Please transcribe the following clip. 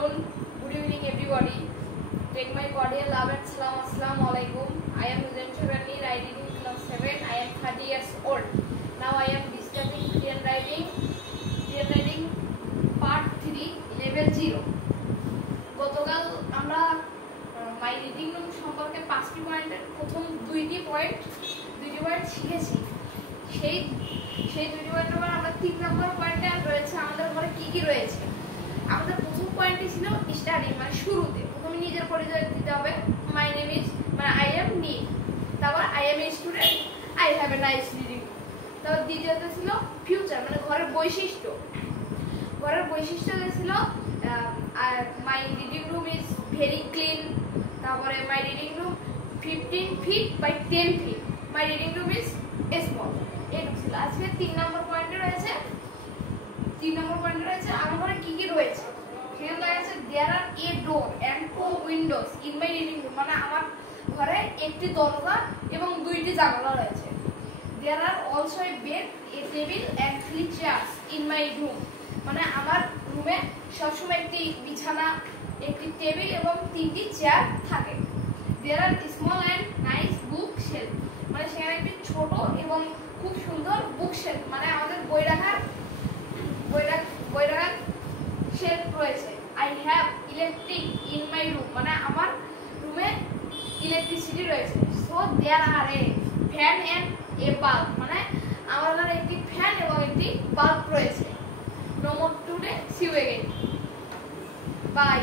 afternoon, good evening everybody. Take my cordial love and salam. Assalamu alaikum. I am Nuzam Shurani, writing in class 7. I am 30 years old. Now I am discussing Korean writing part 3 level 0. গতকাল আমরা মাই reading room সম্পর্কে 5টি পয়েন্টের প্রথম দুইটি point শিখেছি। সেই দুইটি পয়েন্টের পর আমরা 3 নম্বর পয়েন্টে রয়েছে আমাদের ঘরে কি কি রয়েছে। আমাদের প্রথম পয়েন্টটি ছিল স্টাডি, মানে শুরুতে প্রথমে নিজের পরিচয় দিতে হবে। মাই নেম ইজ মানে আই এম নি, তারপর I am a student, I have a nice reading. তারপর দ্বিতীয়তে ছিল ফিউচার, মানে ঘরের বৈশিষ্ট্য ছিল my reading room is very clean. তারপরে my reading room 15 feet by 10 feet, my reading room is small. এটুকু ছিল। আজকে 3 নম্বর পয়েন্টে রয়েছে আমার ঘরে কি কি রয়েছে। সেখানে লেখা আছে there are a door and 2 windows in my reading room, মানে আমার ঘরে একটি দরজা এবং 2টি জানালা রয়েছে। There are also a bed, a table and 3 chairs in my room, মানে আমার রুমে সবসময় একটি বিছানা, একটি টেবিল এবং 3টি চেয়ার থাকে। There are small and nice book shelf, মানে সেখানে একটি ছোট এবং খুব সুন্দর বুক শেলফ, মানে আমাদের বই রাখার শেলফ রয়েছে। I have electric in my room, মানে আমার রুমে ইলেকট্রিসিটি রয়েছে। So there are a fan and a bulb, মানে আমার ঘরে একটি ফ্যান এবং একটি বাল্ব রয়েছে। No more today, see you again, by.